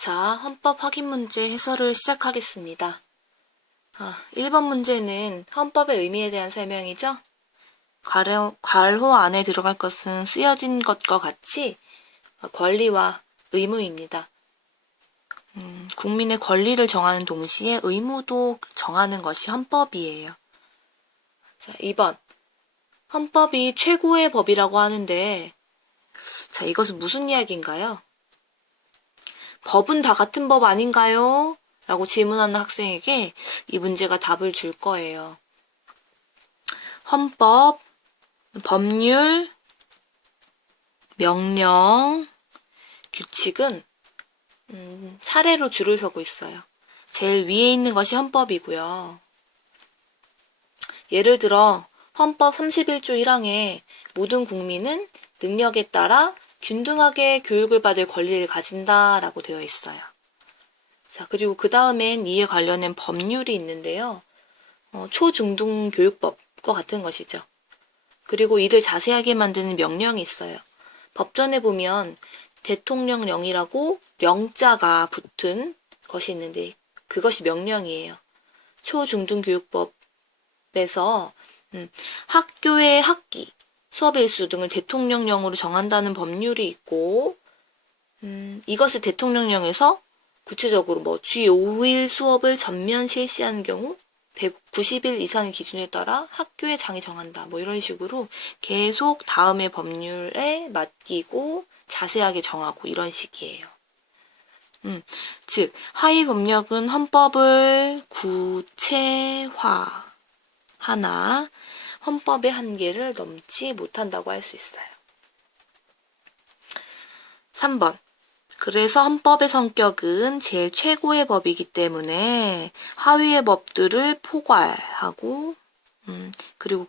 자, 헌법 확인 문제 해설을 시작하겠습니다. 1번 문제는 헌법의 의미에 대한 설명이죠. 괄호 안에 들어갈 것은 쓰여진 것과 같이 권리와 의무입니다. 국민의 권리를 정하는 동시에 의무도 정하는 것이 헌법이에요. 자, 2번. 헌법이 최고의 법이라고 하는데, 자, 이것은 무슨 이야기인가요? 법은 다 같은 법 아닌가요? 라고 질문하는 학생에게 이 문제가 답을 줄 거예요. 헌법, 법률, 명령, 규칙은 차례로 줄을 서고 있어요. 제일 위에 있는 것이 헌법이고요. 예를 들어 헌법 31조 1항에 모든 국민은 능력에 따라 균등하게 교육을 받을 권리를 가진다라고 되어 있어요. 자, 그리고 그 다음엔 이에 관련된 법률이 있는데요. 초중등교육법과 같은 것이죠. 그리고 이를 자세하게 만드는 명령이 있어요. 법전에 보면 대통령령이라고 명자가 붙은 것이 있는데 그것이 명령이에요. 초중등교육법에서 학교의 학기, 수업 일수 등을 대통령령으로 정한다는 법률이 있고 이것을 대통령령에서 구체적으로 주 5일 수업을 전면 실시하는 경우 190일 이상의 기준에 따라 학교의 장이 정한다. 이런 식으로 계속 다음의 법률에 맡기고 자세하게 정하고 이런 식이에요. 즉 하위 법령은 헌법을 구체화하나 헌법의 한계를 넘지 못한다고 할 수 있어요. 3번. 그래서 헌법의 성격은 제일 최고의 법이기 때문에 하위의 법들을 포괄하고 그리고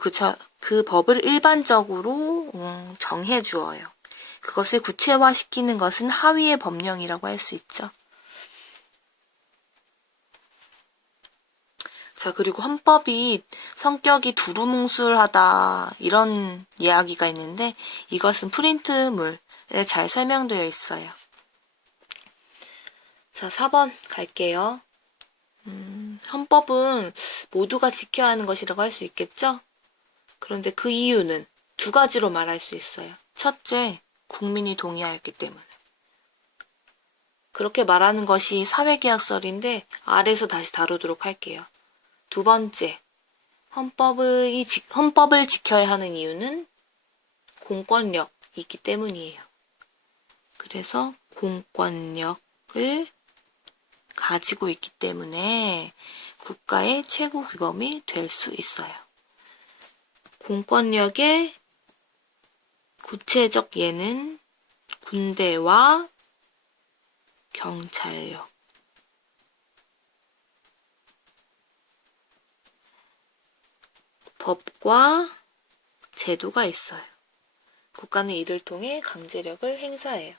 그 법을 일반적으로 정해 주어요. 그것을 구체화시키는 것은 하위의 법령이라고 할 수 있죠. 자, 그리고 헌법이 성격이 두루뭉술하다 이런 이야기가 있는데 이것은 프린트물에 잘 설명되어 있어요. 자, 4번 갈게요. 헌법은 모두가 지켜야 하는 것이라고 할 수 있겠죠? 그런데 그 이유는 두 가지로 말할 수 있어요. 첫째, 국민이 동의하였기 때문에. 그렇게 말하는 것이 사회계약설인데 아래에서 다시 다루도록 할게요. 두 번째, 헌법을 지켜야 하는 이유는 공권력이 있기 때문이에요. 그래서 공권력을 가지고 있기 때문에 국가의 최고 규범이 될 수 있어요. 공권력의 구체적 예는 군대와 경찰력, 법과 제도가 있어요. 국가는 이를 통해 강제력을 행사해요.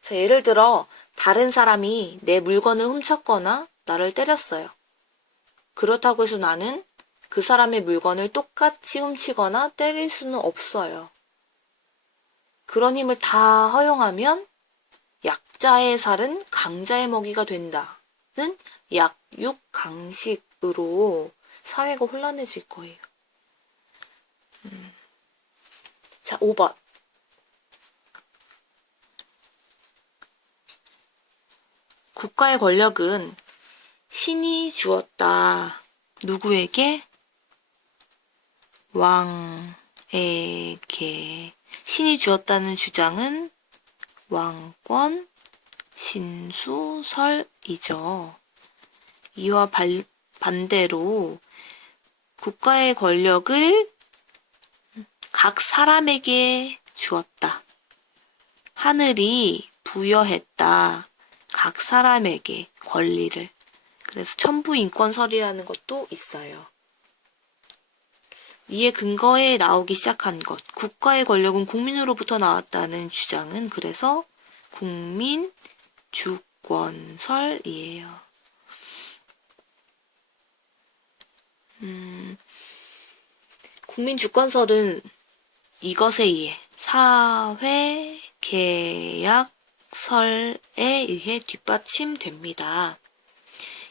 자, 예를 들어 다른 사람이 내 물건을 훔쳤거나 나를 때렸어요. 그렇다고 해서 나는 그 사람의 물건을 똑같이 훔치거나 때릴 수는 없어요. 그런 힘을 다 허용하면 약자의 살은 강자의 먹이가 된다는 약육강식으로 사회가 혼란해질 거예요. 자, 5번. 국가의 권력은 신이 주었다. 누구에게? 왕에게. 신이 주었다는 주장은 왕권 신수설이죠. 이와 반대로 국가의 권력을 각 사람에게 주었다. 하늘이 부여했다. 각 사람에게 권리를. 그래서 천부인권설이라는 것도 있어요. 이에 근거에 나오기 시작한 것. 국가의 권력은 국민으로부터 나왔다는 주장은 그래서 국민주권설이에요. 국민주권설은 이것에 의해 사회계약설 사회계약설에 의해 뒷받침됩니다.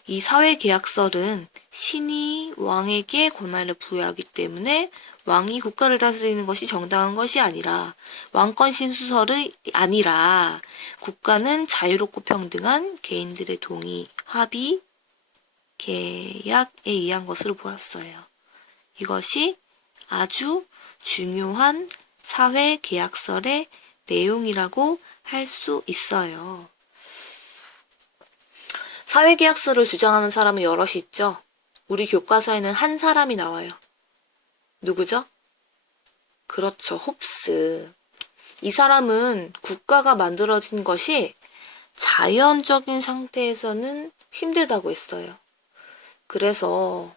이 사회계약설은 신이 왕에게 권한을 부여하기 때문에 왕이 국가를 다스리는 것이 정당한 것이 아니라 왕권 신수설이 아니라 국가는 자유롭고 평등한 개인들의 동의, 합의, 계약에 의한 것으로 보았어요. 이것이 아주 중요한 사회계약설의 내용이라고 할 수 있어요. 사회계약설을 주장하는 사람은 여럿이 있죠. 우리 교과서에는 한 사람이 나와요. 누구죠? 그렇죠. 홉스. 이 사람은 국가가 만들어진 것이 자연적인 상태에서는 힘들다고 했어요. 그래서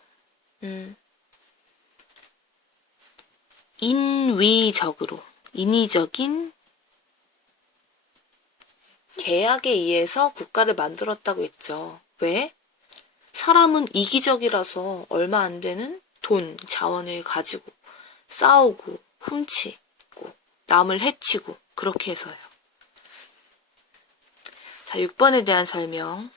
인위적인 계약에 의해서 국가를 만들었다고 했죠. 왜? 사람은 이기적이라서 얼마 안 되는 돈, 자원을 가지고 싸우고 훔치고 남을 해치고 그렇게 해서요. 자, 6번에 대한 설명.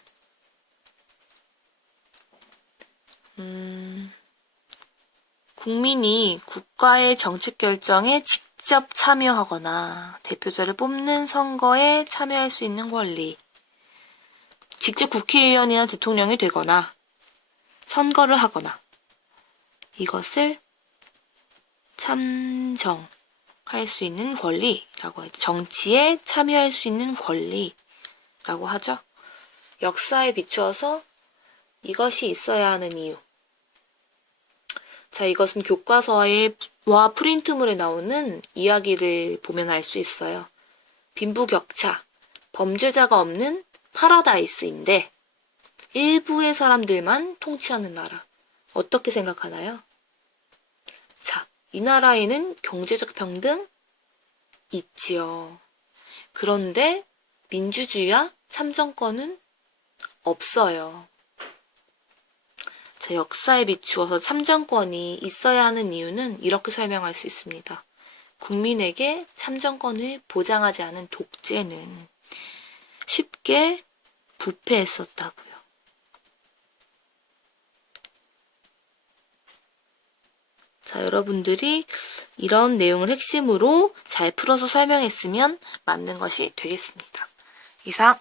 국민이 국가의 정책 결정에 직접 참여하거나 대표자를 뽑는 선거에 참여할 수 있는 권리, 직접 국회의원이나 대통령이 되거나 선거를 하거나 이것을 참정할 수 있는 권리라고 하죠. 정치에 참여할 수 있는 권리라고 하죠. 역사에 비추어서 이것이 있어야 하는 이유. 자, 이것은 교과서와 프린트물에 나오는 이야기를 보면 알 수 있어요. 빈부격차, 범죄자가 없는 파라다이스인데 일부의 사람들만 통치하는 나라. 어떻게 생각하나요? 자, 이 나라에는 경제적 평등 있지요. 그런데 민주주의와 참정권은 없어요. 자, 역사에 비추어서 참정권이 있어야 하는 이유는 이렇게 설명할 수 있습니다. 국민에게 참정권을 보장하지 않은 독재는 쉽게 부패했었다고요. 자, 여러분들이 이런 내용을 핵심으로 잘 풀어서 설명했으면 맞는 것이 되겠습니다. 이상